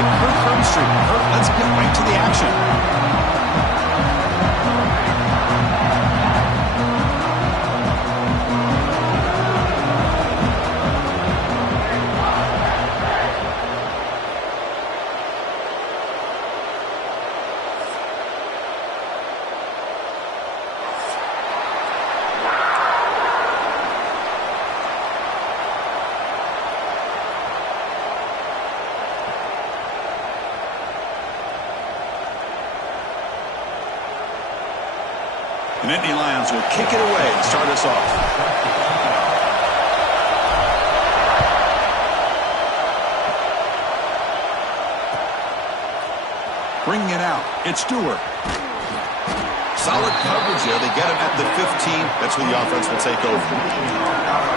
by Kirk Herbstreit. Kirk, let's get right to the action. The Nittany Lions will kick it away and start us off. Bringing it out, it's Stewart. Solid coverage there. They get him at the 15. That's where the offense will take over.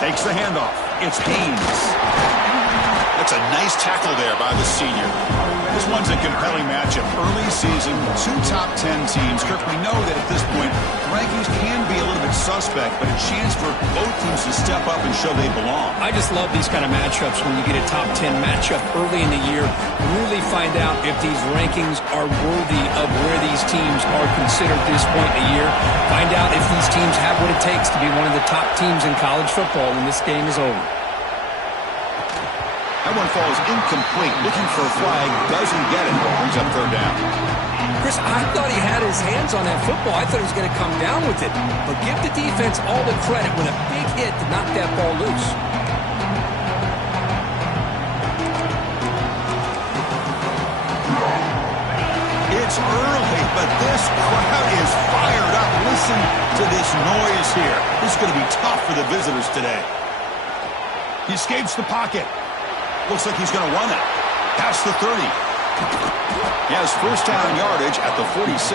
Takes the handoff. It's Haynes. That's a nice tackle there by the senior. This one's a compelling matchup. Early season, two top 10 teams. Kirk, we know that at this point, rankings can be a little bit suspect, but a chance for both teams to step up and show they belong. I just love these kind of matchups when you get a top 10 matchup early in the year. Really find out if these rankings are worthy of where these teams are considered at this point in the year. Find out if these teams have what it takes to be one of the top teams in college football when this game is over. That one falls incomplete. Looking for a flag. Doesn't get it. Brings up third down. Chris, I thought he had his hands on that football. I thought he was going to come down with it. But give the defense all the credit when a big hit to knock that ball loose. It's early, but this crowd is fired up. Listen to this noise here. This is going to be tough for the visitors today. He escapes the pocket. Looks like he's going to run it. Past the 30. He has first down yardage at the 46.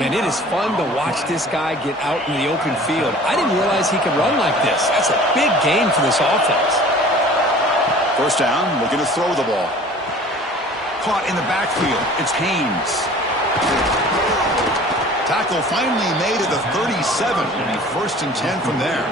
Man, it is fun to watch this guy get out in the open field. I didn't realize he could run like this. That's a big gain for this offense. First down, looking to throw the ball. Caught in the backfield. It's Haynes. Tackle finally made at the 37. First and 10 from there.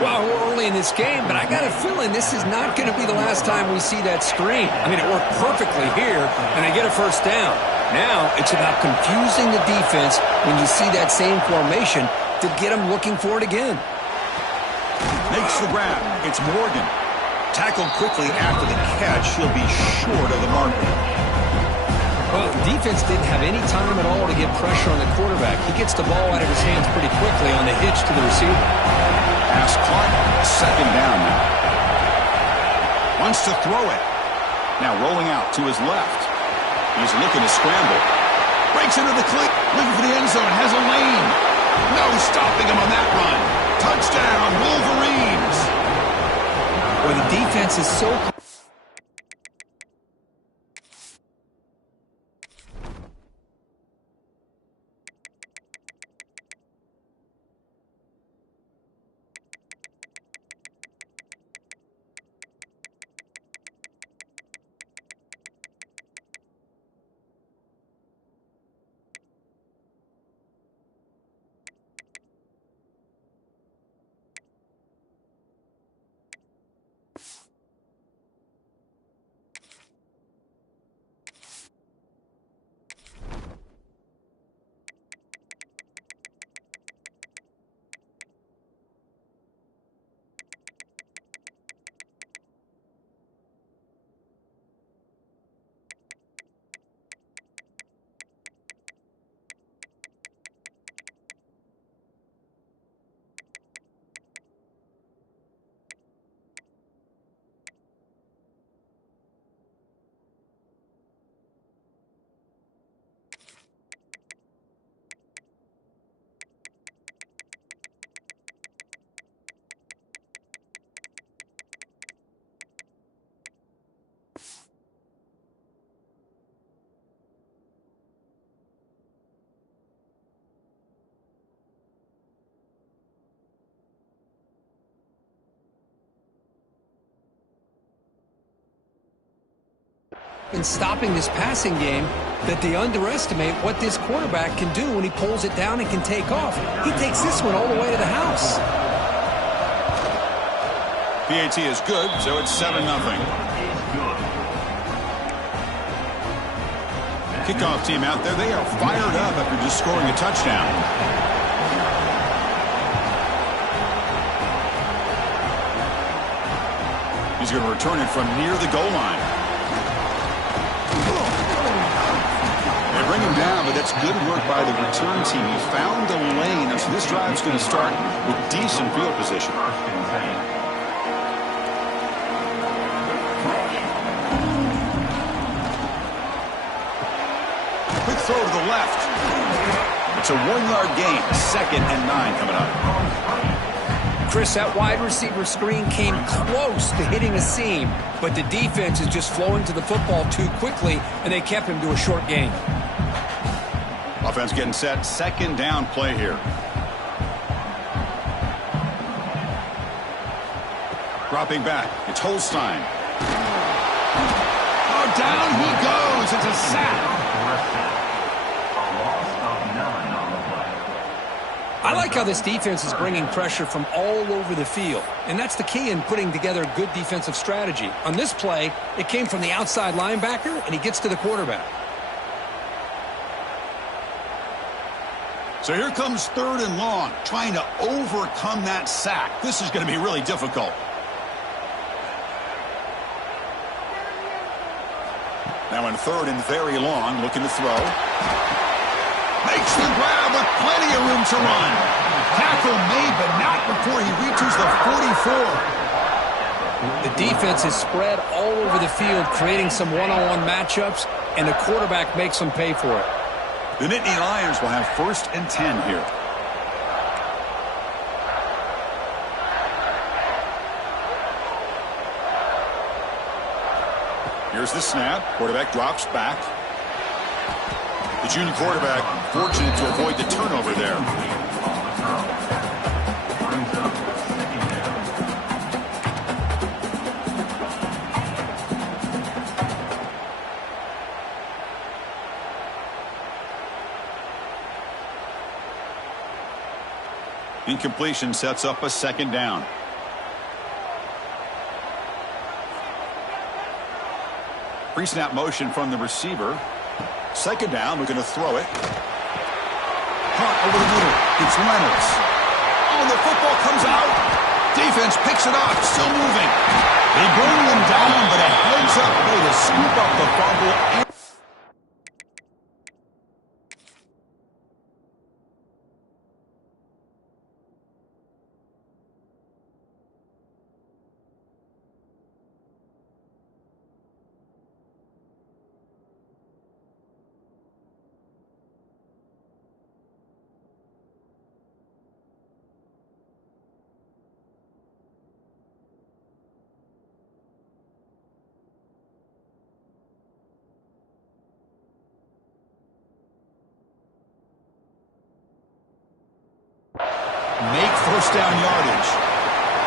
Well, we're early in this game, but I got a feeling this is not going to be the last time we see that screen. I mean, it worked perfectly here, and they get a first down. Now, it's about confusing the defense when you see that same formation to get them looking for it again. Makes the grab. It's Morgan. Tackled quickly after the catch. He'll be short of the mark. Well, the defense didn't have any time at all to get pressure on the quarterback. He gets the ball out of his hands pretty quickly on the hitch to the receiver. Pass caught. Second down now. Wants to throw it. Now rolling out to his left. He's looking to scramble. Breaks into the click. Looking for the end zone. Has a lane. No stopping him on that run. Touchdown, Wolverines. Well, the defense is so... in stopping this passing game that they underestimate what this quarterback can do when he pulls it down and can take off. He takes this one all the way to the house. PAT is good, so it's 7-0. Kickoff team out there, they are fired up after just scoring a touchdown. He's going to return it from near the goal line. They bring him down, but that's good work by the return team. He found the lane, and so this drive's going to start with decent field position. Quick throw to the left. It's a 1-yard gain. 2nd and 9 coming up. Chris, that wide receiver screen came close to hitting a seam, but the defense is just flowing to the football too quickly, and they kept him to a short gain. Offense getting set. 2nd down play here. Dropping back. It's Holstein. Oh, down he goes. It's a sack. I like how this defense is bringing pressure from all over the field, and that's the key in putting together a good defensive strategy. On this play, it came from the outside linebacker, and he gets to the quarterback. So here comes 3rd and long, trying to overcome that sack. This is going to be really difficult. Now in 3rd and very long, looking to throw. Makes the grab with plenty of room to run. Tackle made, but not before he reaches the 44. The defense is spread all over the field, creating some one-on-one matchups, and the quarterback makes them pay for it. The Nittany Lions will have 1st and 10 here. Here's the snap. Quarterback drops back. The junior quarterback fortunate to avoid the turnover there. Incompletion sets up a 2nd down. Pre-snap motion from the receiver. 2nd down, we're going to throw it. Caught over the middle. It's Reynolds. Oh, the football comes out. Defense picks it up, still moving. They bring them down, but a heads-up way to scoop up the fumble. Make 1st down yardage.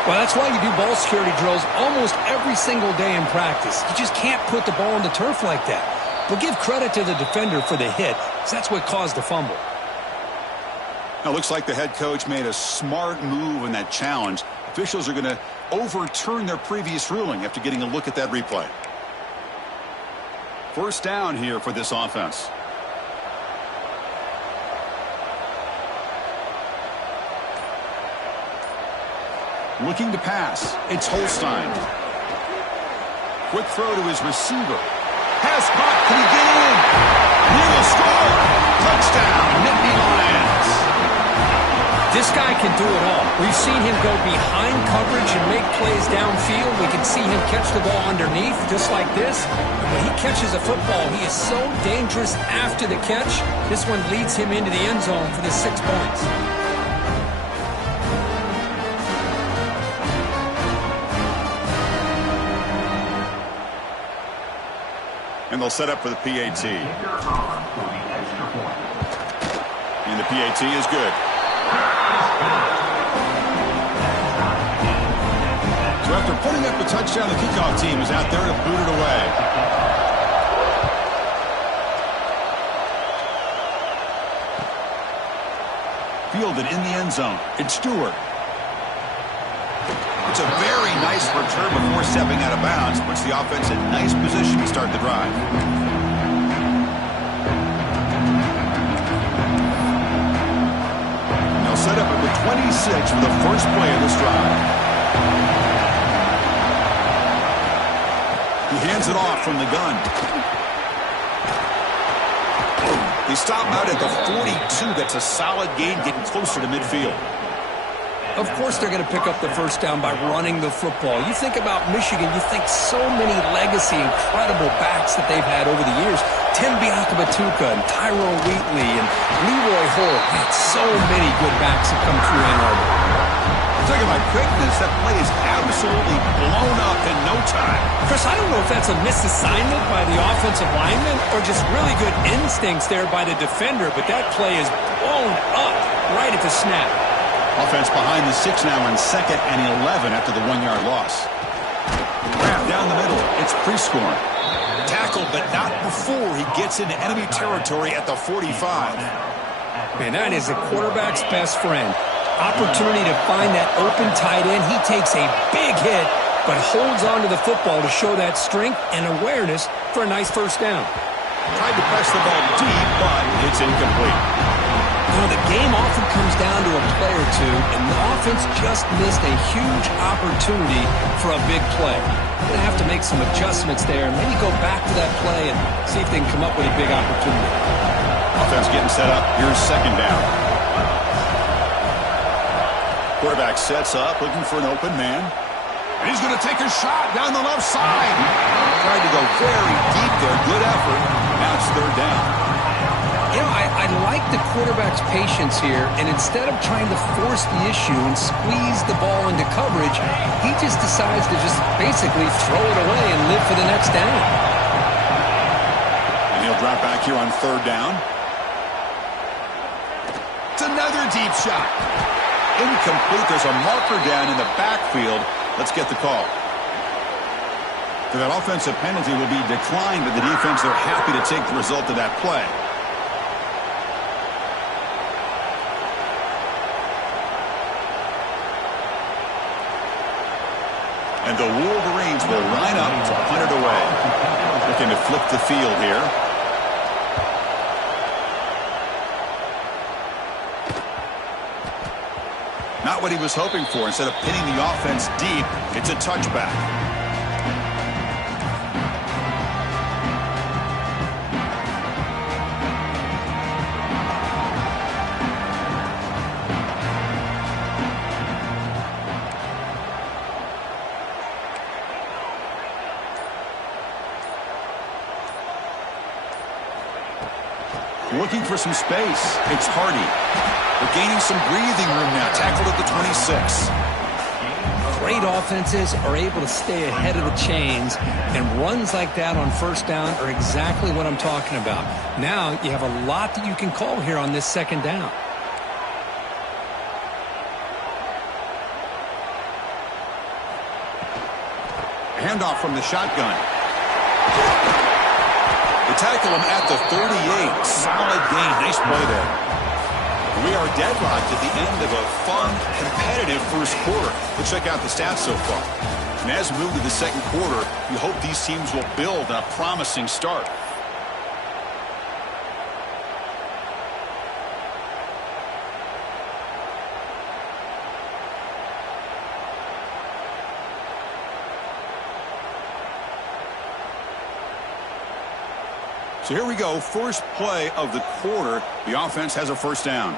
Well, that's why you do ball security drills almost every single day in practice. You just can't put the ball on the turf like that. But give credit to the defender for the hit, because that's what caused the fumble. Now, looks like the head coach made a smart move in that challenge. Officials are going to overturn their previous ruling after getting a look at that replay. 1st down here for this offense. Looking to pass. It's Holstein. Quick throw to his receiver. Pass caught. Can he get in? He will score. Touchdown, Nittany Lions. This guy can do it all. We've seen him go behind coverage and make plays downfield. We can see him catch the ball underneath, just like this. And when he catches a football, he is so dangerous after the catch. This one leads him into the end zone for the 6 points. And they'll set up for the PAT. And the PAT is good. So after putting up a touchdown, the kickoff team is out there to boot it away. Fielded in the end zone. It's Stewart. It's a very nice return before stepping out of bounds. Puts the offense in nice position to start the drive. They'll set up at the 26 for the first play of this drive. He hands it off from the gun. They stop out at the 42. That's a solid gain, getting closer to midfield. Of course they're going to pick up the first down by running the football. You think about Michigan, you think so many legacy, incredible backs that they've had over the years. Tim Biakabatuka and Tyrone Wheatley and Leroy Holt. Man, so many good backs have come through Ann Arbor. Talking about quickness, that play is absolutely blown up in no time. Chris, I don't know if that's a misassignment by the offensive lineman or just really good instincts there by the defender, but that play is blown up right at the snap. Offense behind the 6 now on 2nd and 11 after the 1-yard loss. Wrapped down the middle. It's Prescorn. Tackled, but not before he gets into enemy territory at the 45. Man, that is a quarterback's best friend. Opportunity to find that open tight end. He takes a big hit, but holds on to the football to show that strength and awareness for a nice first down. Tried to press the ball deep, but it's incomplete. You know, the game often comes down to a play or two, and the offense just missed a huge opportunity for a big play. They're going to have to make some adjustments there and maybe go back to that play and see if they can come up with a big opportunity. Offense getting set up. Here's 2nd down. Quarterback sets up, looking for an open man. And he's going to take a shot down the left side. Tried to go very deep there. Good effort. Now it's 3rd down. You know, I like the quarterback's patience here, and instead of trying to force the issue and squeeze the ball into coverage, he just decides to just basically throw it away and live for the next down. And he'll drop back here on 3rd down. It's another deep shot. Incomplete. There's a marker down in the backfield. Let's get the call. So that offensive penalty will be declined by the defense. They're happy to take the result of that play. And the Wolverines will line up to punt it away. Looking to flip the field here. Not what he was hoping for. Instead of pinning the offense deep, it's a touchback. Looking for some space. It's Hardy. They're gaining some breathing room now. Tackled at the 26. Great offenses are able to stay ahead of the chains, and runs like that on first down are exactly what I'm talking about. Now you have a lot that you can call here on this 2nd down. Handoff from the shotgun. They tackle him at the 38. Solid gain. Nice play there. We are deadlocked at the end of a fun, competitive first quarter. Let's check out the stats so far. And as we move to the 2nd quarter, you hope these teams will build on a promising start. So here we go, first play of the quarter. The offense has a first down.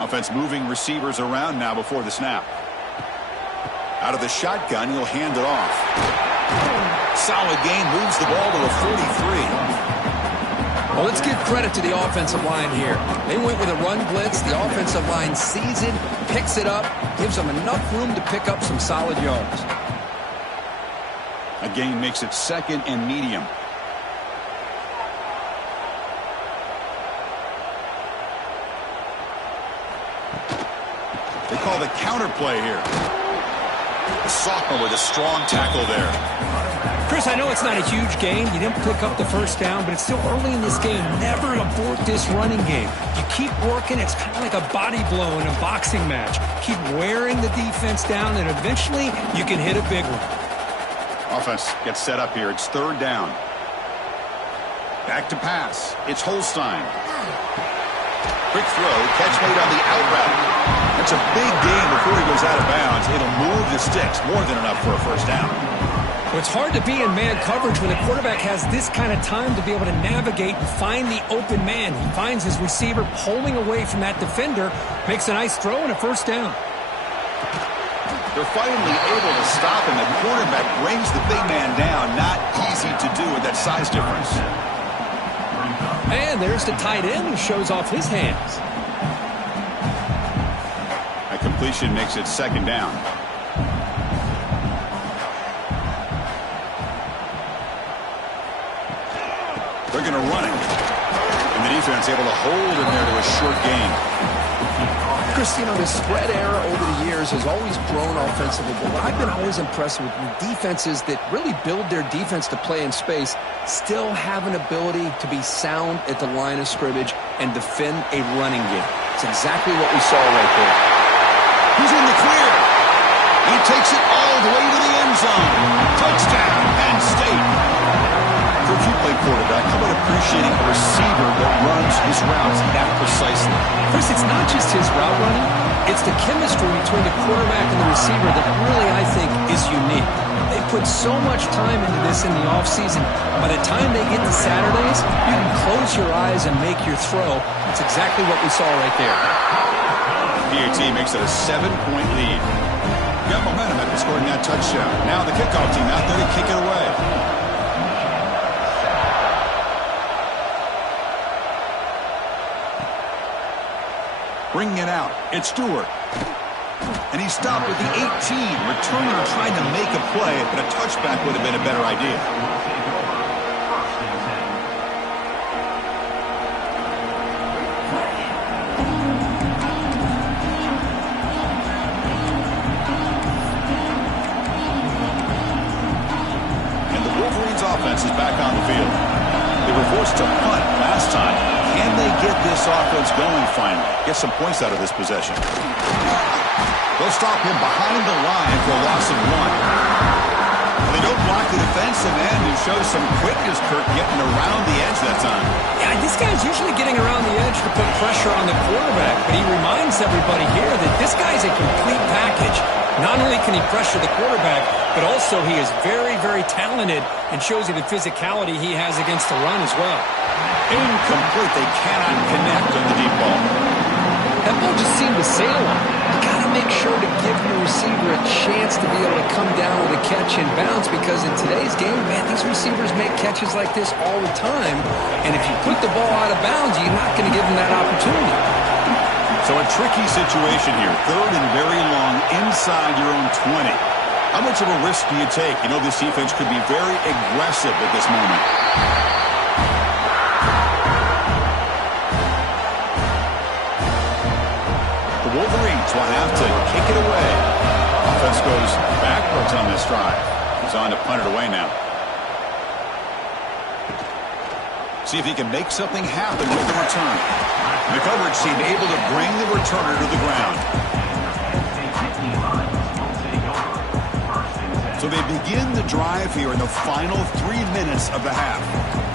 Offense moving receivers around now before the snap. Out of the shotgun, he'll hand it off. Solid gain, moves the ball to the 43. Well, let's give credit to the offensive line here. They went with a run blitz. The offensive line sees it, picks it up, gives them enough room to pick up some solid yards. A gain makes it 2nd and medium. They call the counter play here. The sophomore with a strong tackle there. Chris, I know it's not a huge game. You didn't pick up the first down, but it's still early in this game. Never abort this running game. You keep working. It's kind of like a body blow in a boxing match. Keep wearing the defense down, and eventually you can hit a big one. Offense gets set up here. It's third down. Back to pass. It's Holstein. Quick throw. Catch made on the out route. That's a big gain before he goes out of bounds. It'll move the sticks. More than enough for a first down. Well, it's hard to be in man coverage when the quarterback has this kind of time to be able to navigate and find the open man. He finds his receiver pulling away from that defender, makes a nice throw and a first down. They're finally able to stop him. The quarterback brings the big man down. Not easy to do with that size difference. And there's the tight end who shows off his hands. That completion makes it second down. They're going to run it. And the defense able to hold him there to a short gain. Chris, you know, the spread era over the years has always grown offensively, but what I've been always impressed with defenses that really build their defense to play in space still have an ability to be sound at the line of scrimmage and defend a running game. It's exactly what we saw right there. He's in the clear. He takes it all the way to the end zone. Touchdown, Penn State. Coach, you play quarterback. How about appreciating a receiver that runs his routes that precisely? Chris, it's not just his route running. It's the chemistry between the quarterback and the receiver that really, I think, is unique. They put so much time into this in the offseason. By the time they get to Saturdays, you can close your eyes and make your throw. That's exactly what we saw right there. PAT makes it a 7-point lead. Got momentum after scoring that touchdown. Now the kickoff team out there to kick it away. Bringing it out. It's Stewart. And he stopped at the 18. Returner trying to make a play, but a touchback would have been a better idea. And the Wolverines offense is back on the field. They were forced to punt last time. Can they get this offense going finally? Get some points out of this possession. They'll stop him behind the line for a loss of 1. They don't block the defensive end, who shows some quickness, Kirk, getting around the edge that time. Yeah, this guy's usually getting around the edge to put pressure on the quarterback, but he reminds everybody here that this guy's a complete package. Not only can he pressure the quarterback, but also he is very, very talented and shows you the physicality he has against the run as well. Incomplete. They cannot connect on the deep ball. That ball just seemed to sail on. You got to make sure to give your receiver a chance to be able to come down with a catch and bounce, because in today's game, man, these receivers make catches like this all the time. And if you put the ball out of bounds, you're not going to give them that opportunity. So a tricky situation here. Third and very long inside your own 20. How much of a risk do you take? You know, this defense could be very aggressive at this moment. The Wolverines will have to kick it away. Offense goes backwards on this drive. He's on to punt it away now. See if he can make something happen with the return. The coverage seemed able to bring the returner to the ground. So they begin the drive here in the final 3 minutes of the half.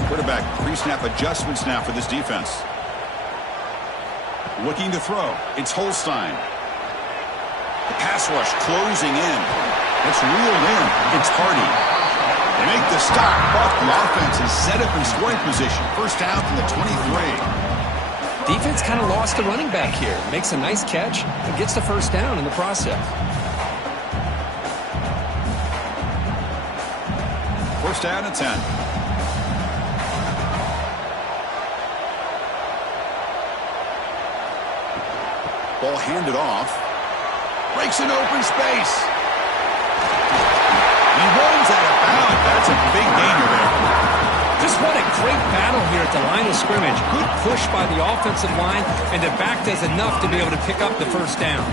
Quarterback pre-snap adjustments now for this defense. Looking to throw. It's Holstein. The pass rush closing in. It's reeled in. It's Hardy. They make the stop, but the offense is set up in scoring position. First down from the 23. Defense kind of lost the running back here. Makes a nice catch and gets the first down in the process. First down and 10. Ball handed off. Breaks an open space. He runs out of bounds. That's a big gainer there. Just what a great battle here at the line of scrimmage. Good push by the offensive line, and the back does enough to be able to pick up the first down.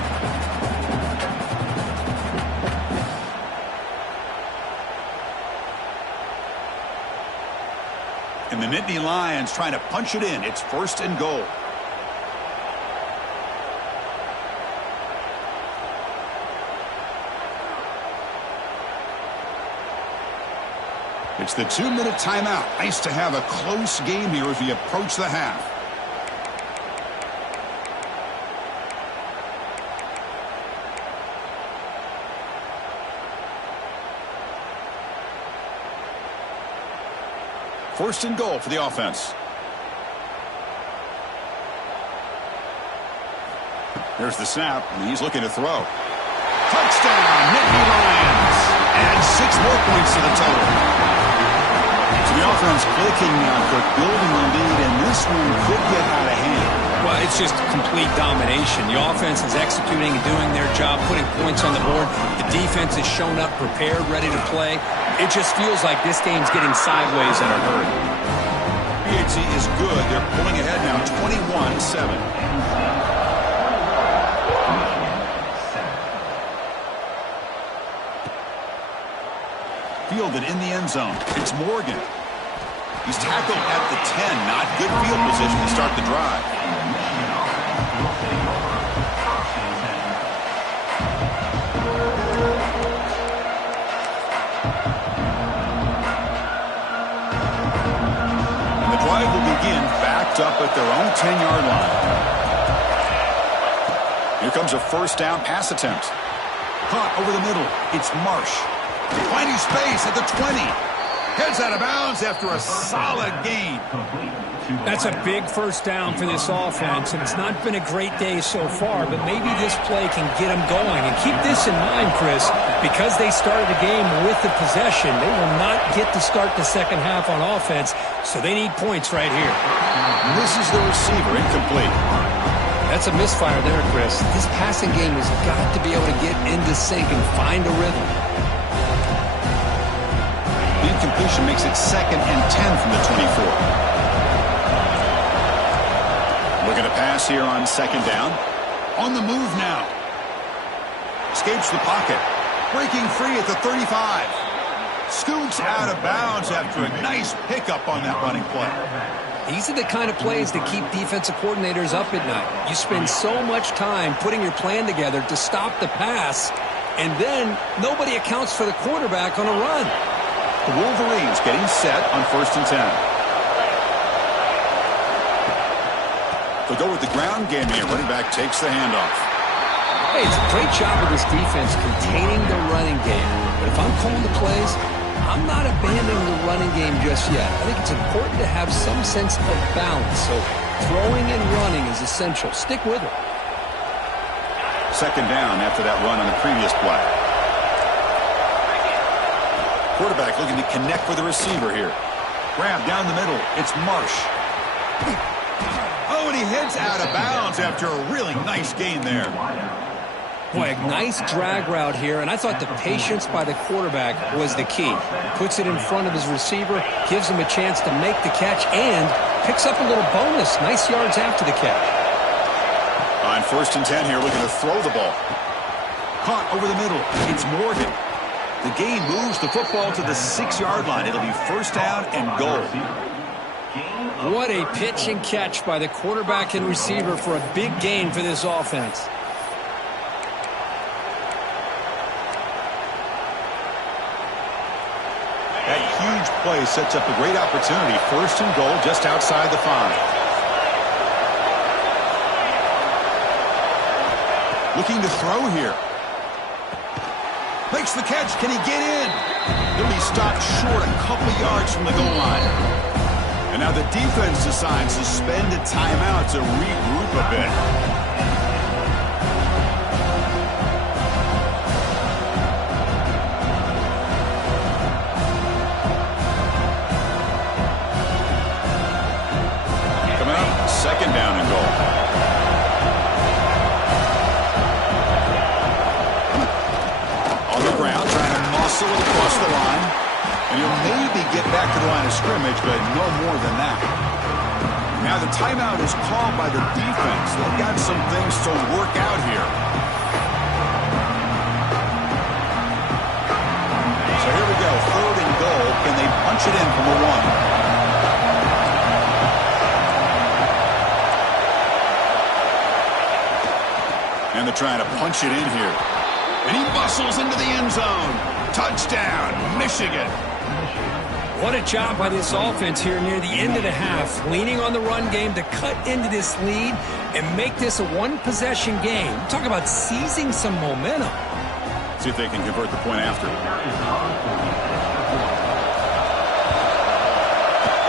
the Nittany Lions trying to punch it in. It's 1st and goal. It's the 2-minute timeout. Nice to have a close game here as we approach the half. First and goal for the offense. There's the snap, and he's looking to throw. Touchdown, Nittany Lions. And 6 more points to the total. So the offense clicking now, building the lead, and this one could get out of hand. Well, it's just complete domination. The offense is executing and doing their job, putting points on the board. The defense has shown up, prepared, ready to play. It just feels like this game's getting sideways in a hurry. PHC is good. They're pulling ahead now, 21-7. Fielded in the end zone. It's Morgan. He's tackled at the 10. Not good field position to start the drive. And the drive will begin backed up at their own 10-yard line. Here comes a 1st down pass attempt. Caught over the middle. It's Marsh. Finding space at the 20. Heads out of bounds after a solid gain. That's a big 1st down for this offense, and it's not been a great day so far, but maybe this play can get them going. And keep this in mind, Chris, because they started the game with the possession, they will not get to start the second half on offense, so they need points right here. Misses the receiver, incomplete. That's a misfire there, Chris. This passing game has got to be able to get into sync and find a rhythm. The incompletion makes it 2nd and 10 from the 24. Looking to pass here on 2nd down. On the move now. Escapes the pocket. Breaking free at the 35. Scoots out of bounds after a nice pickup on that running play. These are the kind of plays that keep defensive coordinators up at night. You spend so much time putting your plan together to stop the pass, and then nobody accounts for the quarterback on a run. The Wolverines getting set on 1st and 10. They'll go with the ground game here. Running back takes the handoff. Hey, it's a great job of this defense containing the running game. But if I'm calling the plays, I'm not abandoning the running game just yet. I think it's important to have some sense of balance. So throwing and running is essential. Stick with it. 2nd down after that run on the previous play. Quarterback looking to connect with the receiver here. Grab down the middle. It's Marsh. Oh, and he heads out of bounds after a really nice gain there. Boy, a nice drag route here, and I thought the patience by the quarterback was the key. Puts it in front of his receiver, gives him a chance to make the catch, and picks up a little bonus. Nice yards after the catch. On 1st and 10 here, looking to throw the ball. Caught over the middle. It's Morgan. The game moves the football to the 6-yard line. It'll be 1st down and goal. What a pitch and catch by the quarterback and receiver for a big gain for this offense. That huge play sets up a great opportunity. 1st and goal just outside the 5. Looking to throw here. Makes the catch. Can he get in? He'll be stopped short a couple yards from the goal line. And now the defense decides to spend a timeout to regroup a bit. Coming up, 2nd down and goal. On the ground, trying to muscle it across the line. And he'll maybe get back to the line of scrimmage, but no more than that. Now the timeout is called by the defense. They've got some things to work out here. So here we go, 3rd and goal. Can they punch it in from the 1? And they're trying to punch it in here. And he bustles into the end zone. Touchdown, Michigan. What a job by this offense here near the end of the half, leaning on the run game to cut into this lead and make this a one-possession game. Talk about seizing some momentum. See if they can convert the point after.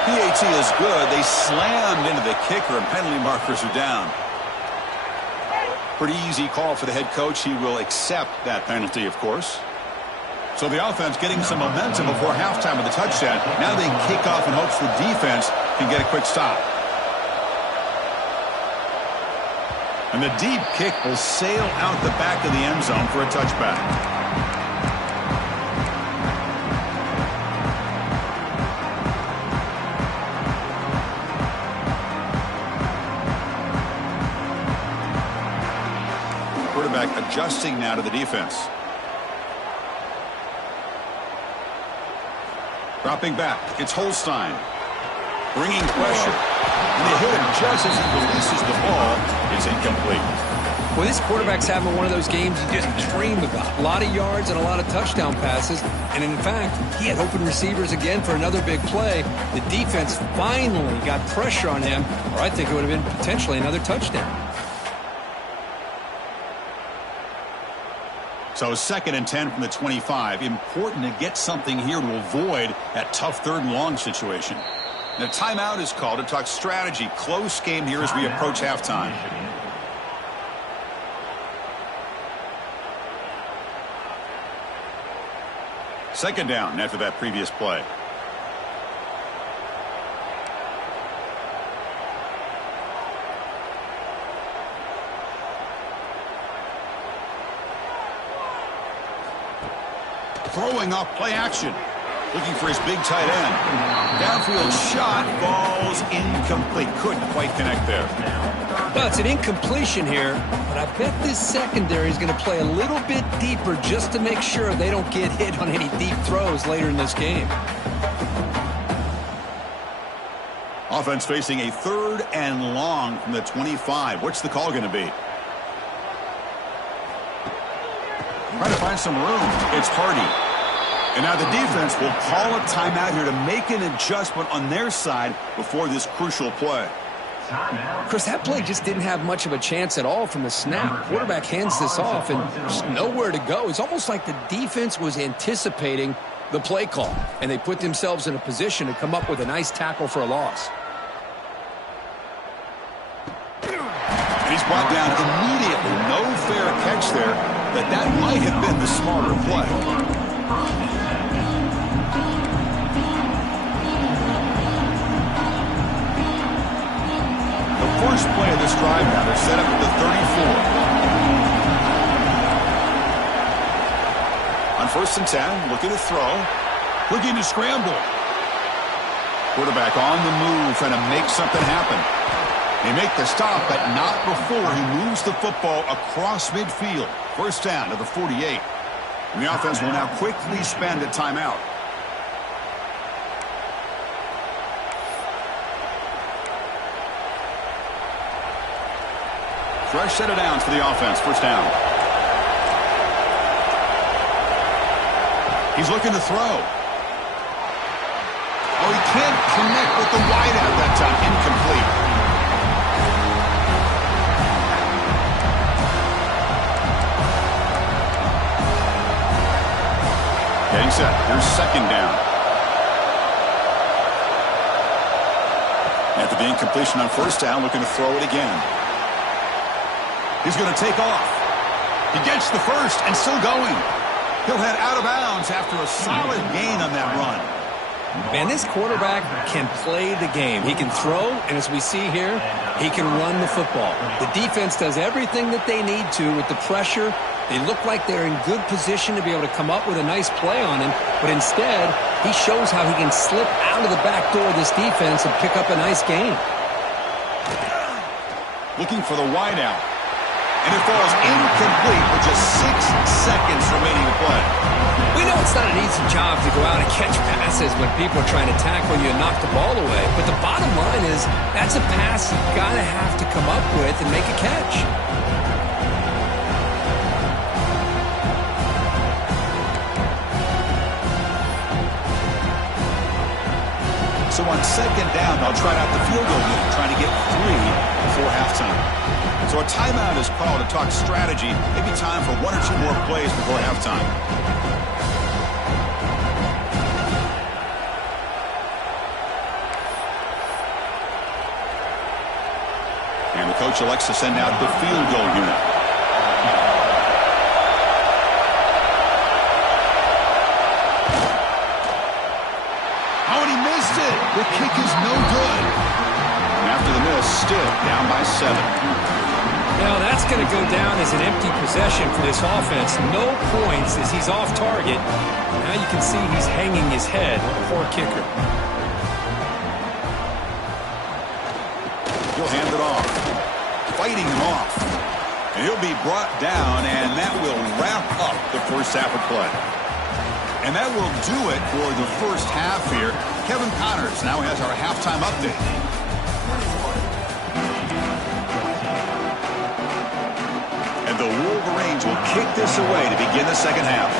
PAT is good. They slammed into the kicker, and penalty markers are down. Pretty easy call for the head coach. He will accept that penalty, of course. So the offense getting some momentum before halftime with the touchdown. Now they kick off in hopes the defense can get a quick stop. And the deep kick will sail out the back of the end zone for a touchback. Quarterback adjusting now to the defense. Dropping back, it's Holstein. Bringing pressure. And they hit him just as he releases the ball. It's incomplete. Well, this quarterback's having one of those games you just dream about. A lot of yards and a lot of touchdown passes. And in fact, he had open receivers again for another big play. The defense finally got pressure on him, or I think it would have been potentially another touchdown. So 2nd and 10 from the 25. Important to get something here to avoid that tough 3rd and long situation. The timeout is called to talk strategy. Close game here as we approach halftime. Second down after that previous play. Throwing off play action. Looking for his big tight end. Downfield shot falls incomplete. Couldn't quite connect there. Well, it's an incompletion here, but I bet this secondary is going to play a little bit deeper just to make sure they don't get hit on any deep throws later in this game. Offense facing a 3rd and long from the 25. What's the call going to be? Trying to find some room. It's Hardy. And now the defense will call a timeout here to make an adjustment on their side before this crucial play. Chris, that play just didn't have much of a chance at all from the snap. Quarterback hands this off and just nowhere to go. It's almost like the defense was anticipating the play call, and they put themselves in a position to come up with a nice tackle for a loss. And he's brought down immediately. No fair catch there, but that might have been the smarter play. First play of this drive now. They're set up at the 34. On 1st and 10, looking to throw. Looking to scramble. Quarterback on the move, trying to make something happen. They make the stop, but not before he moves the football across midfield. 1st down to the 48. And the offense will now quickly spend a timeout. Fresh set of downs for the offense. 1st down. He's looking to throw. Oh, he can't connect with the wideout that time. Incomplete. Getting set. Here's 2nd down. After the incompletion on 1st down, looking to throw it again. He's going to take off. He gets the 1st and still going. He'll head out of bounds after a solid gain on that run. Man, this quarterback can play the game. He can throw, and as we see here, he can run the football. The defense does everything that they need to with the pressure. They look like they're in good position to be able to come up with a nice play on him, but instead, he shows how he can slip out of the back door of this defense and pick up a nice gain. Looking for the wideout. And it falls incomplete with just 6 seconds remaining to play. We know it's not an easy job to go out and catch passes when people are trying to tackle you and knock the ball away. But the bottom line is that's a pass you've got to have to come up with and make a catch. on second down, they'll try out the field goal unit, trying to get 3 before halftime. So a timeout is called to talk strategy. Maybe time for 1 or 2 more plays before halftime. And the coach elects to send out the field goal unit. Oh, and he missed it. The kick is no good. And after the miss, still down by 7. Now that's going to go down as an empty possession for this offense. No points as he's off target. Now you can see he's hanging his head. Poor kicker. He'll hand it off. Fighting him off. And he'll be brought down, and that will wrap up the first half of play. And that will do it for the first half here. Kevin Connors now has our halftime update. And the Wolverines will kick this away to begin the second half.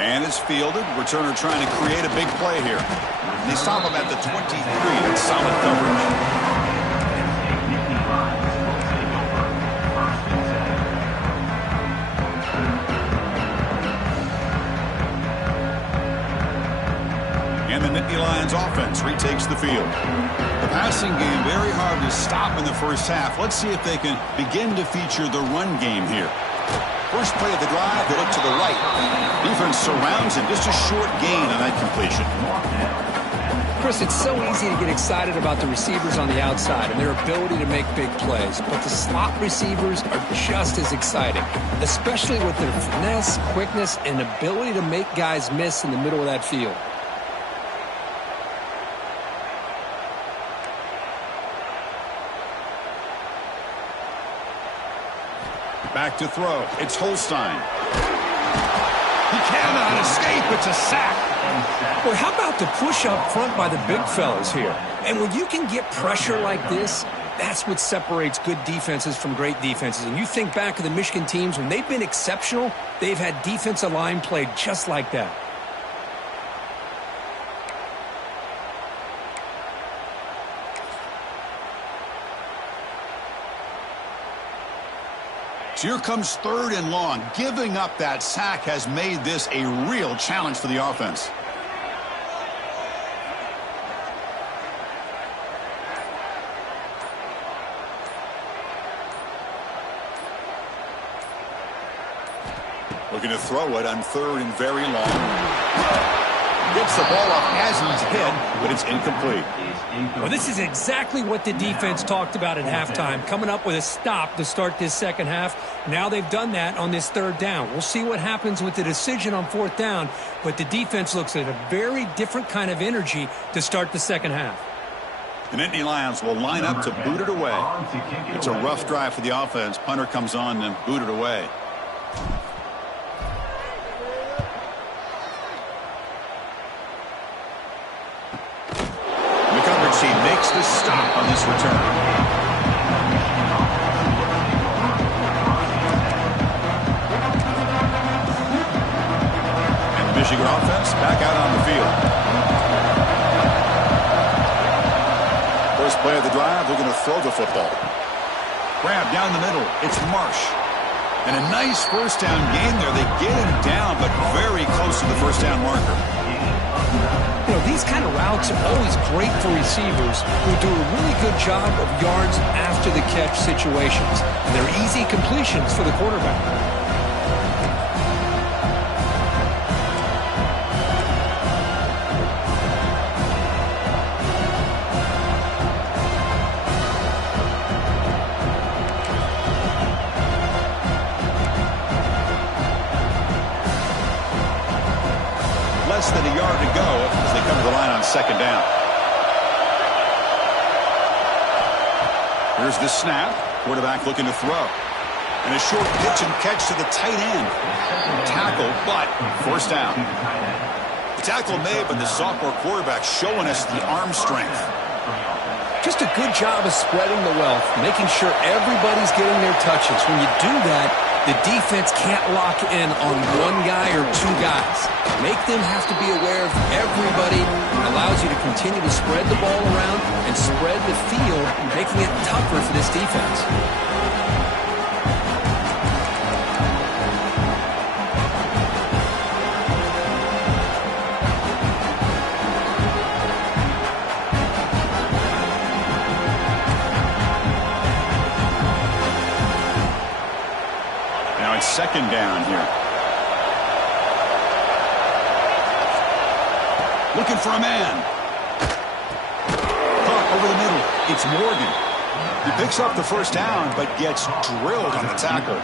And it's fielded. Returner trying to create a big play here. They stop him at the 23. That's solid coverage. And the Nittany Lions offense retakes the field. The passing game very hard to stop in the first half. Let's see if they can begin to feature the run game here. First play of the drive, they look to the right. Defense surrounds him. Just a short gain on that completion. Chris, it's so easy to get excited about the receivers on the outside and their ability to make big plays. But the slot receivers are just as exciting, especially with their finesse, quickness, and ability to make guys miss in the middle of that field. Back to throw. It's Holstein. He cannot escape. It's a sack. Well, how about the push up front by the big fellas here? And when you can get pressure like this, that's what separates good defenses from great defenses. And you think back to the Michigan teams, when they've been exceptional, they've had defensive line played just like that. So here comes 3rd and long. Giving up that sack has made this a real challenge for the offense. Looking to throw it on 3rd and very long. Gets the ball off as he's hit, but it's incomplete. Well, this is exactly what the defense talked about at halftime, coming up with a stop to start this second half. Now they've done that on this 3rd down. We'll see what happens with the decision on 4th down, but the defense looks at a very different kind of energy to start the second half. The Nittany Lions will line up to boot it away. It's a rough drive for the offense. Punter comes on and boot it away. He makes the stop on this return. And the Michigan offense back out on the field. First play of the drive, we're going to throw the football. Grab down the middle. It's Marsh. And a nice first down gain there. They get him down, but very close to the first down marker. You know, these kind of routes are always great for receivers who do a really good job of yards after the catch situations. And they're easy completions for the quarterback. Less than a yard to go as they come to the line on 2nd down. Here's the snap. Quarterback looking to throw. And a short pitch and catch to the tight end. Tackle, but first down. The tackle made, but the sophomore quarterback showing us the arm strength. Just a good job of spreading the wealth, making sure everybody's getting their touches. When you do that, The defense can't lock in on one guy or two guys. Make them have to be aware of everybody. It allows you to continue to spread the ball around and spread the field, making it tougher for this defense. Second down here. Looking for a man. Caught over the middle. It's Morgan. He picks up the first down, but gets drilled on the tackle.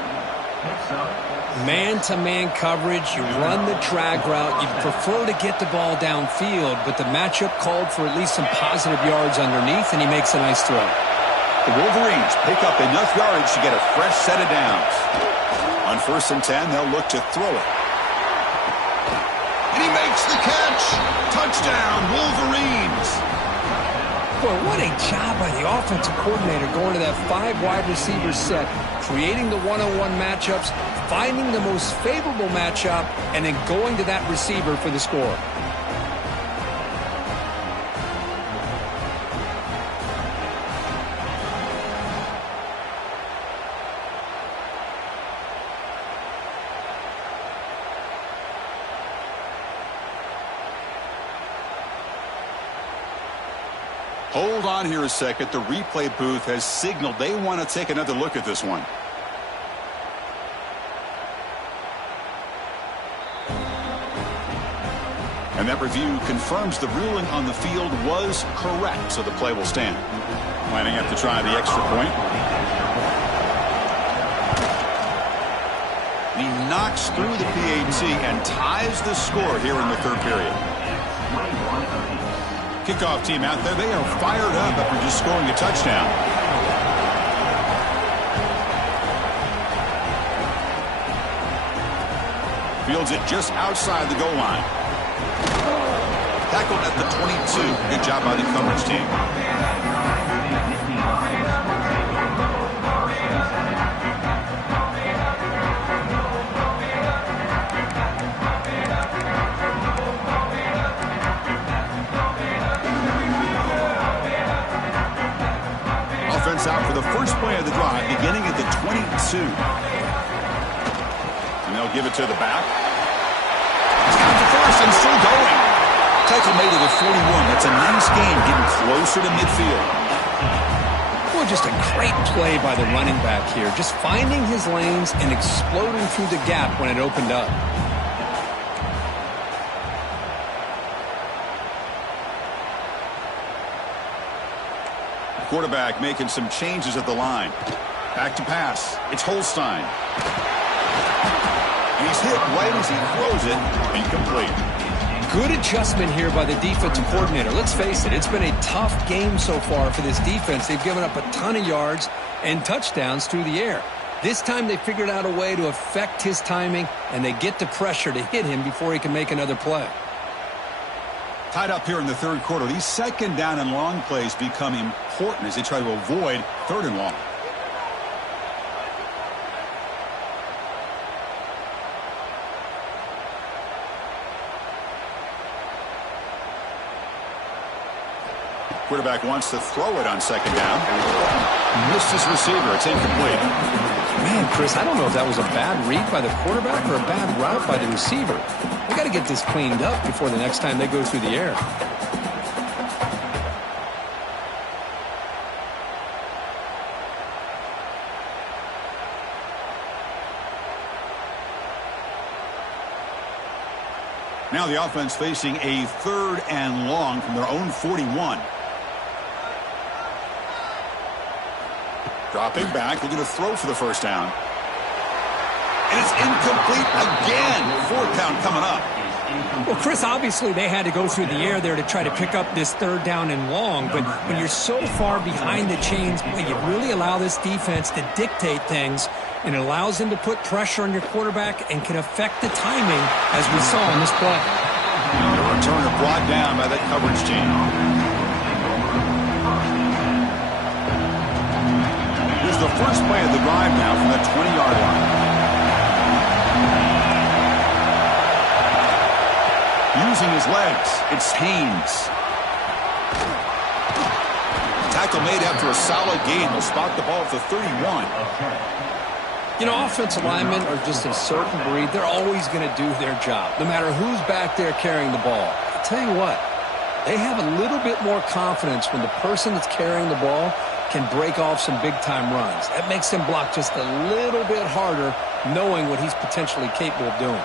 Man-to-man coverage. You run the drag route. You prefer to get the ball downfield, but the matchup called for at least some positive yards underneath, and he makes a nice throw. The Wolverines pick up enough yards to get a fresh set of downs. On 1st and 10, they'll look to throw it. And he makes the catch. Touchdown, Wolverines. Boy, what a job by the offensive coordinator going to that 5 wide receiver set, creating the one-on-one matchups, finding the most favorable matchup, and then going to that receiver for the score. Hold on here a second. The replay booth has signaled they want to take another look at this one. And that review confirms the ruling on the field was correct, so the play will stand. Lining up to try the extra point. He knocks through the PAT and ties the score here in the third period. Kickoff team out there, they are fired up after just scoring a touchdown. Fields it just outside the goal line. Tackled at the 22. Good job by the coverage team. Out for the first play of the drive, beginning at the 22. And they'll give it to the back. He's got the first and still going. Tackle made at the 41. That's a nice gain, getting closer to midfield. Well, just a great play by the running back here. Just finding his lanes and exploding through the gap when it opened up. Quarterback making some changes at the line. Back to pass. It's Holstein. And he's hit right as he throws it. Incomplete. Good adjustment here by the defensive coordinator. Let's face it, it's been a tough game so far for this defense. They've given up a ton of yards and touchdowns through the air. This time they figured out a way to affect his timing, and they get the pressure to hit him before he can make another play. Tied up here in the third quarter. These second down and long plays become important as they try to avoid third and long. Quarterback wants to throw it on second down. Missed his receiver. It's incomplete. Man, Chris, I don't know if that was a bad read by the quarterback or a bad route by the receiver. We got to get this cleaned up before the next time they go through the air. Now the offense facing a third and long from their own 41. Dropping back, looking to throw for the first down. And it's incomplete again. Fourth down coming up. Well, Chris, obviously they had to go through the air there to try to pick up this third down and long, but when you're so far behind the chains, you really allow this defense to dictate things, and it allows them to put pressure on your quarterback and can affect the timing, as we saw in this play. And the return brought down by that coverage team. Here's the first play of the drive now from the 20-yard line. Using his legs, it's Haynes. Tackle made after a solid gain. Will spot the ball at the 31. You know, offensive linemen are just a certain breed. They're always going to do their job, no matter who's back there carrying the ball. I'll tell you what, they have a little bit more confidence when the person that's carrying the ball can break off some big-time runs. That makes him block just a little bit harder, knowing what he's potentially capable of doing.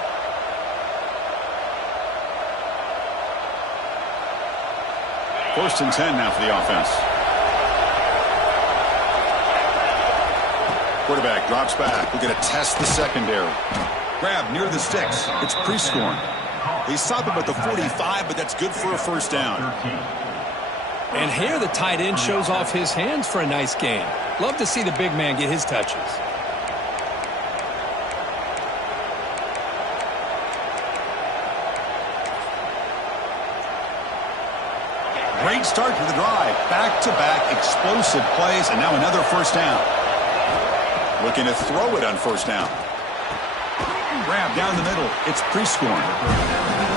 First and 10 now for the offense. Quarterback drops back. We're going to test the secondary. Grab near the sticks. It's Prescorn. They stop him at the 45, but that's good for a first down. And here the tight end shows off his hands for a nice gain. Love to see the big man get his touches. Great start to the drive. Back-to-back explosive plays, and now another first down. Looking to throw it on first down. Grab down the middle. It's Prescorn.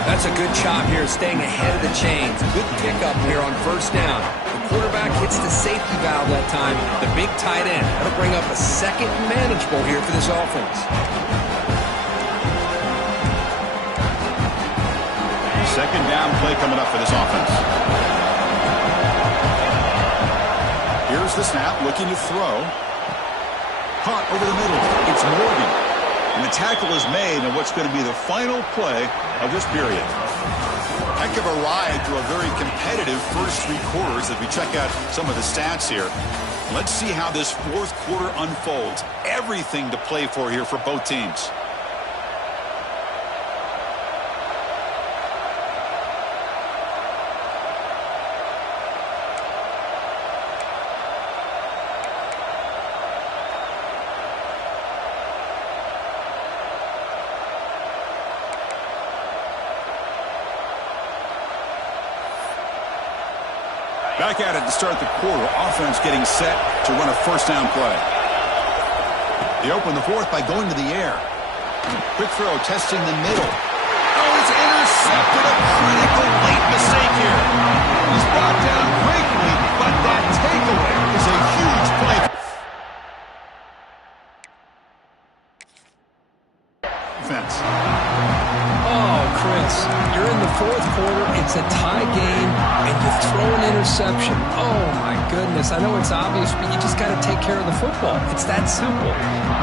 That's a good job here, staying ahead of the chains. Good pickup here on first down. The quarterback hits the safety valve that time. The big tight end. That'll bring up a second manageable here for this offense. Second down play coming up for this offense. Here's the snap, looking to throw. Caught over the middle. It's Morgan. And the tackle is made in what's going to be the final play of this period. Heck of a ride through a very competitive first three quarters as we check out some of the stats here. Let's see how this fourth quarter unfolds. Everything to play for here for both teams. Back at it to start the quarter. Offense getting set to run a first down play. They open the fourth by going to the air. Quick throw, testing the middle. Oh, it's intercepted. A critical late mistake here. He's brought down quickly, but that takeaway is a huge play. Defense. Oh, Chris, you're in the fourth quarter. It's a tie game, and you throw an interception. Oh, my goodness. I know it's obvious, but you just got to take care of the football. It's that simple.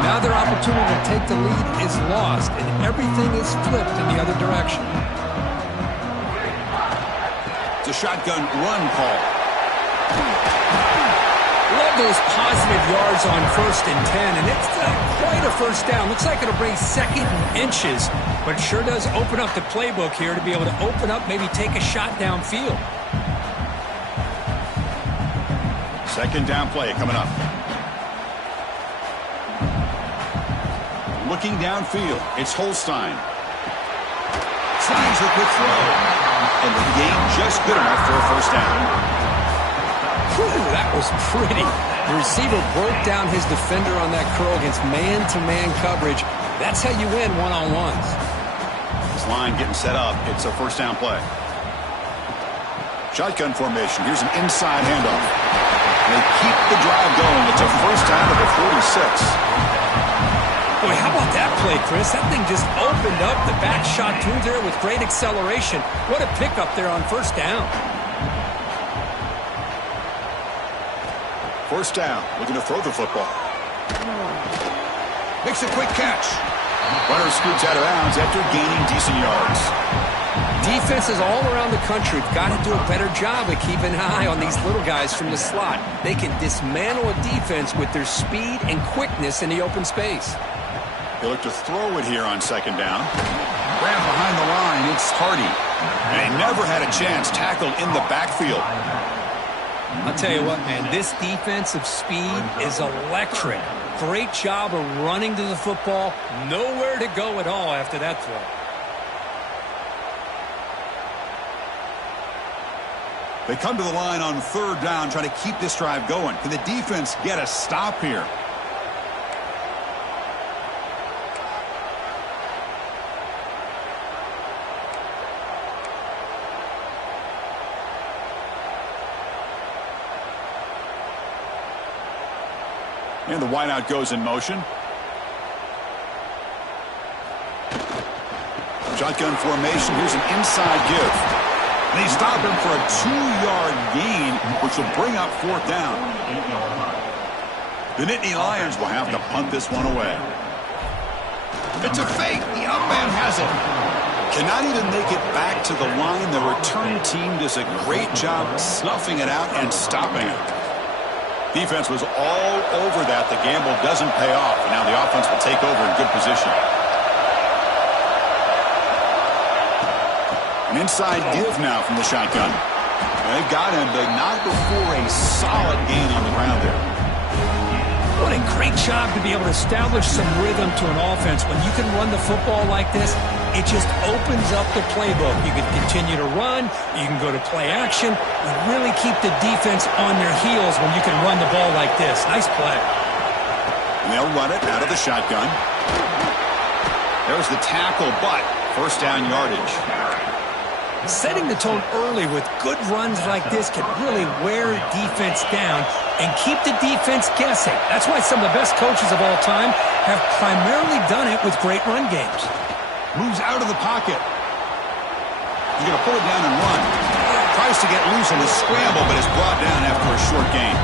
Now their opportunity to take the lead is lost, and everything is flipped in the other direction. It's a shotgun run call. Love those positive yards on 1st and 10, and it's quite a first down. Looks like it'll bring second and inches, but it sure does open up the playbook here to be able to open up, maybe take a shot downfield. Second down play coming up. Looking downfield, it's Holstein. Slides a quick throw. And the gain just good enough for a first down. Whew, that was pretty. The receiver broke down his defender on that curl against man-to-man coverage. That's how you win one-on-ones. This line getting set up. It's a first down play. Shotgun formation. Here's an inside handoff. They keep the drive going. It's a first down at the 46. Boy, how about that play, Chris? That thing just opened up the back shot through there with great acceleration. What a pickup there on first down. First down, looking to throw the football. Makes a quick catch. Runner scoots out of bounds after gaining decent yards. Defenses all around the country have got to do a better job of keeping an eye on these little guys from the slot. They can dismantle a defense with their speed and quickness in the open space. They look to throw it here on second down. Grab behind the line, it's Hardy. And he never had a chance, tackled in the backfield. I'll tell you what, man, this defensive speed is electric. Great job of running to the football. Nowhere to go at all after that throw. They come to the line on third down, trying to keep this drive going. Can the defense get a stop here? And the wideout goes in motion. Shotgun formation. Here's an inside give. And they stop him for a 2-yard gain, which will bring up 4th down. The Nittany Lions will have to punt this one away. It's a fake. The young man has it. Cannot even make it back to the line. The return team does a great job snuffing it out and stopping it. Defense was all over that. The gamble doesn't pay off. And now the offense will take over in good position. An inside give now from the shotgun. They've got him, but not before a solid gain on the ground there. What a great job to be able to establish some rhythm to an offense. When you can run the football like this, it just opens up the playbook. You can continue to run. You can go to play action. You really keep the defense on their heels when you can run the ball like this. Nice play. And they'll run it out of the shotgun. There's the tackle, but 1st down yardage. Setting the tone early with good runs like this can really wear defense down and keep the defense guessing. That's why some of the best coaches of all time have primarily done it with great run games. Moves out of the pocket. He's going to pull it down and run. Tries to get loose on the scramble, but is brought down after a short gain.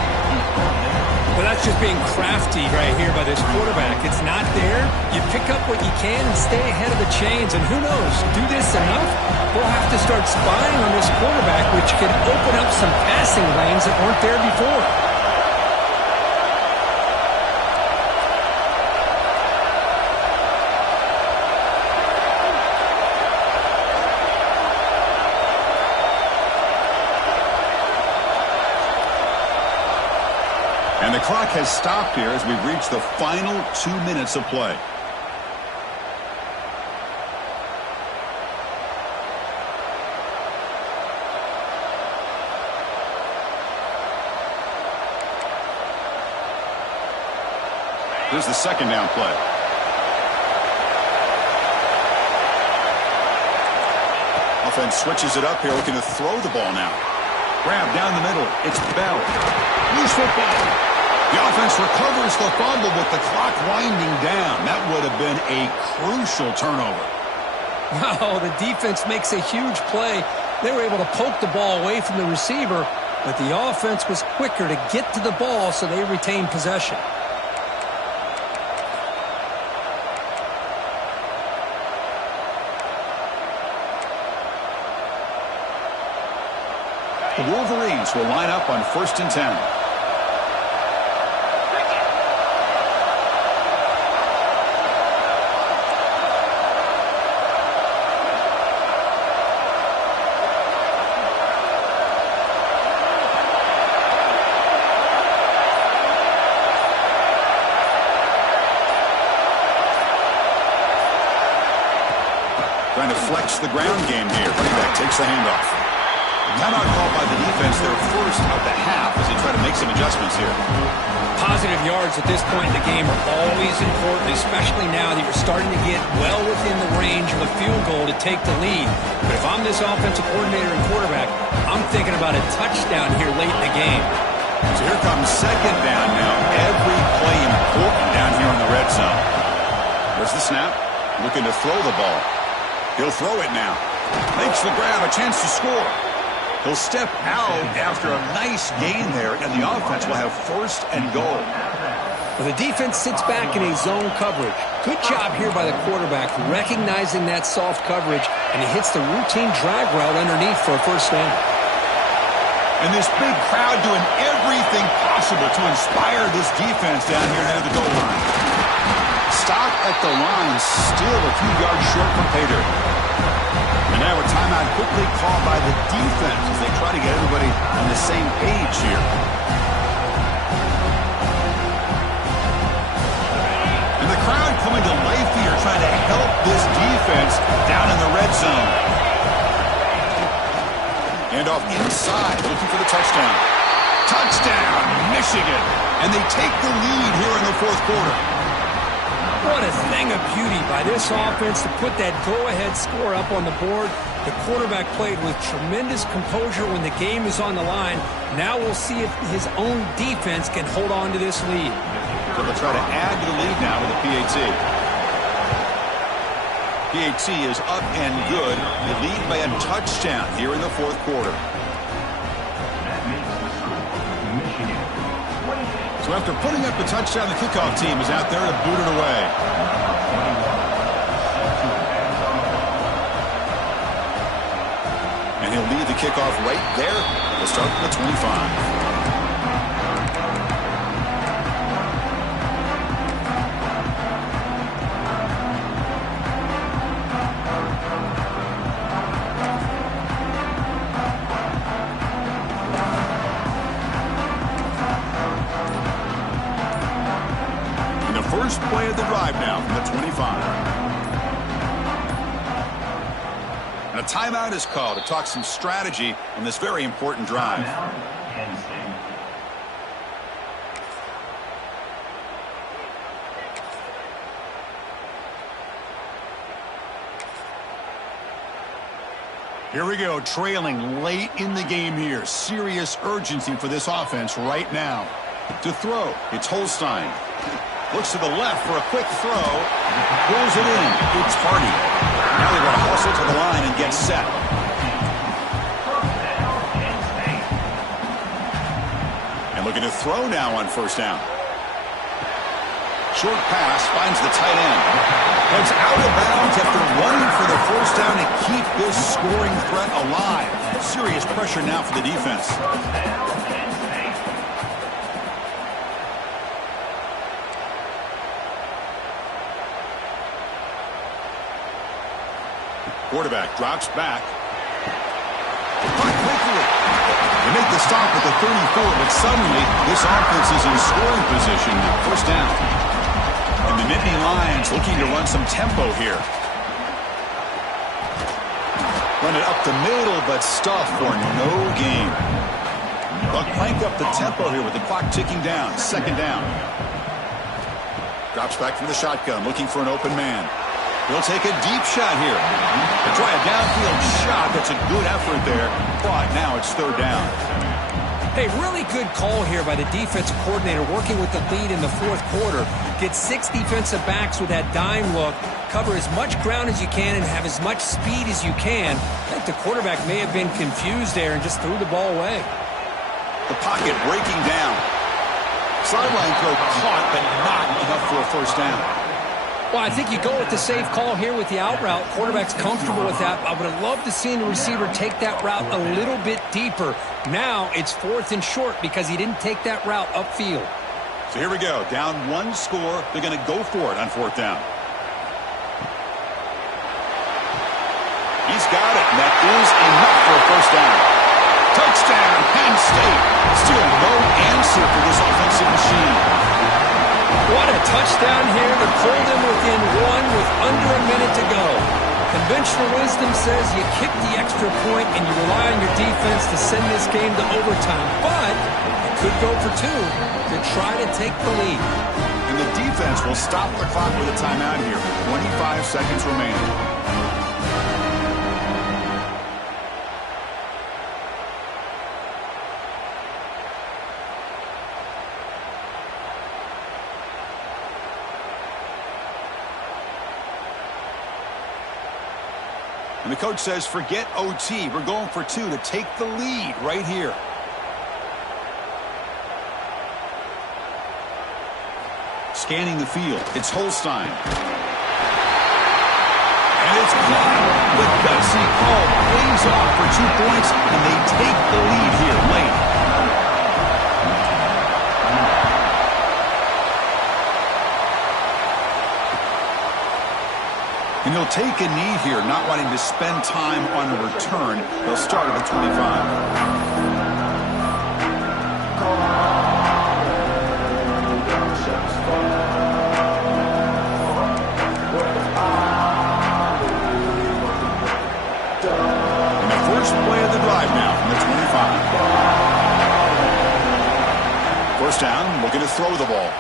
Well, that's just being crafty right here by this quarterback. It's not there. You pick up what you can and stay ahead of the chains. And who knows, do this enough, we'll have to start spying on this quarterback, which can open up some passing lanes that weren't there before. And the clock has stopped here as we've reached the final 2 minutes of play. Here's the 2nd down play. Offense switches it up here, looking to throw the ball now. Grab down the middle. It's Bell. Loose football. The offense recovers the fumble with the clock winding down. That would have been a crucial turnover. Wow, the defense makes a huge play. They were able to poke the ball away from the receiver, but the offense was quicker to get to the ball, so they retained possession. The Wolverines will line up on 1st and 10. Trying to flex the ground game here. Running back takes the handoff. Timeout called by the defense, their 1st of the half, as they try to make some adjustments here. Positive yards at this point in the game are always important, especially now that you're starting to get well within the range of a field goal to take the lead. But if I'm this offensive coordinator and quarterback, I'm thinking about a touchdown here late in the game. So here comes 2nd down now. Every play important down here in the red zone. There's the snap. Looking to throw the ball. He'll throw it now. Makes the grab, a chance to score. He'll step out after a nice gain there, and the offense will have 1st and goal. Well, the defense sits back in a zone coverage. Good job here by the quarterback, recognizing that soft coverage, and he hits the routine drag route underneath for a 1st down. And this big crowd doing everything possible to inspire this defense down here near the goal line. Stop at the line, still a few yards short from pay dirt. And now a timeout quickly called by the defense as they try to get everybody on the same page here. And the crowd coming to life here, trying to help this defense down in the red zone. And off inside, looking for the touchdown. Touchdown, Michigan. And they take the lead here in the 4th quarter. What a thing of beauty by this offense to put that go-ahead score up on the board. The quarterback played with tremendous composure when the game is on the line. Now we'll see if his own defense can hold on to this lead. So they'll try to add to the lead now with a PAT. PAT is up and good. They lead by a touchdown here in the fourth quarter. So after putting up the touchdown, the kickoff team is out there to boot it away. And he'll lead the kickoff right there. He'll start from the 25. First play of the drive now from the 25. And a timeout is called to talk some strategy on this very important drive. Here we go, trailing late in the game here. Serious urgency for this offense right now. To throw, it's Holstein. Looks to the left for a quick throw. Pulls it in. It's Hardy. Now they're going to hustle to the line and get set. And looking to throw now on first down. Short pass finds the tight end. Heads out of bounds after running for the first down to keep this scoring threat alive. Serious pressure now for the defense. Quarterback drops back. Quickly. They make the stop at the 34, but suddenly this offense is in scoring position. First down. And the Nittany Lions looking to run some tempo here. Run it up the middle, but stuff for no gain. Buck crank up the tempo here with the clock ticking down. Second down. Drops back from the shotgun, looking for an open man. He'll take a deep shot here. They try a downfield shot. That's a good effort there. But now it's third down. Hey, really good call here by the defensive coordinator working with the lead in the fourth quarter. Get 6 defensive backs with that dime look. Cover as much ground as you can and have as much speed as you can. I think the quarterback may have been confused there and just threw the ball away. The pocket breaking down. Sideline throw caught, but not enough for a first down. Well, I think you go with the safe call here with the out route. Quarterback's comfortable with that. I would have loved to see the receiver take that route a little bit deeper. Now it's fourth and short because he didn't take that route upfield. So here we go. Down one score. They're going to go for it on fourth down. He's got it. And that is enough for a first down. Touchdown, Penn State. Still no answer for this offensive machine. What a touchdown here to pull them within one with under a minute to go. Conventional wisdom says you kick the extra point and you rely on your defense to send this game to overtime. But it could go for 2 to try to take the lead. And the defense will stop the clock with a timeout here. 25 seconds remaining. And the coach says, forget OT. We're going for 2 to take the lead right here. Scanning the field. It's Holstein. And it's caught. The gutsy call pays off for 2 points, and they take the lead here late. And he'll take a knee here, not wanting to spend time on a return. They'll start at the 25. And the first play of the drive now from the 25. First down, looking to throw the ball.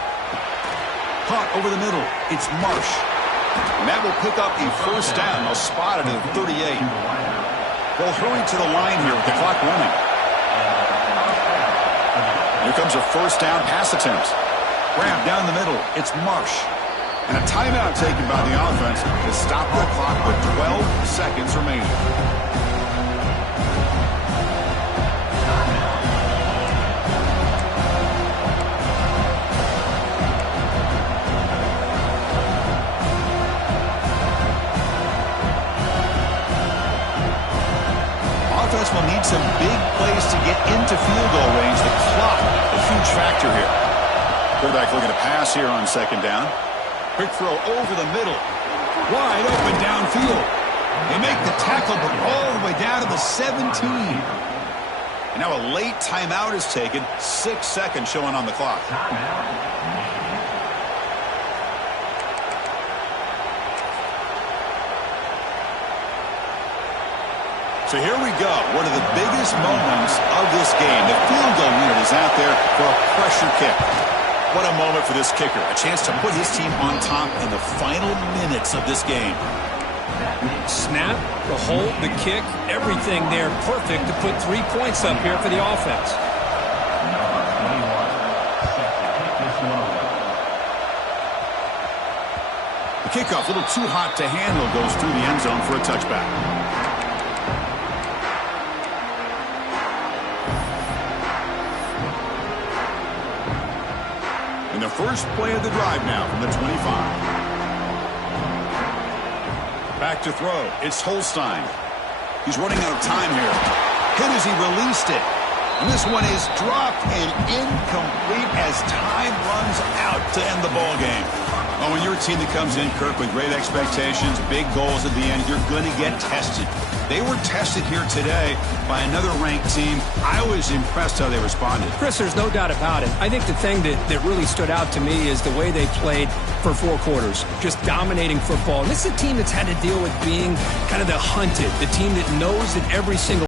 Caught over the middle. It's Marsh. And that will pick up a first down. They'll spot it at the 38. They'll hurry to the line here with the clock running. Here comes a first down pass attempt. Grab down the middle. It's Marsh. And a timeout taken by the offense to stop the clock with 12 seconds remaining. Offense will need some big plays to get into field goal range. The clock, a huge factor here. Quarterback looking to pass here on second down. Quick throw over the middle. Wide open downfield. They make the tackle, but all the way down to the 17. And now a late timeout is taken. 6 seconds showing on the clock. So here we go. One of the biggest moments of this game. The field goal unit is out there for a pressure kick. What a moment for this kicker. A chance to put his team on top in the final minutes of this game. Snap, the hold, the kick, everything there perfect to put 3 points up here for the offense. The kickoff, a little too hot to handle, goes through the end zone for a touchback. And the first play of the drive now from the 25. Back to throw. It's Holstein. He's running out of time here. Hit as he released it. And this one is dropped and incomplete as time runs out to end the ball game. Oh, when you're a team that comes in, Kirk, with great expectations, big goals at the end, you're going to get tested. They were tested here today by another ranked team. I was impressed how they responded. Chris, there's no doubt about it. I think the thing that really stood out to me is the way they played for 4 quarters, just dominating football. And this is a team that's had to deal with being kind of the hunted, the team that knows that every single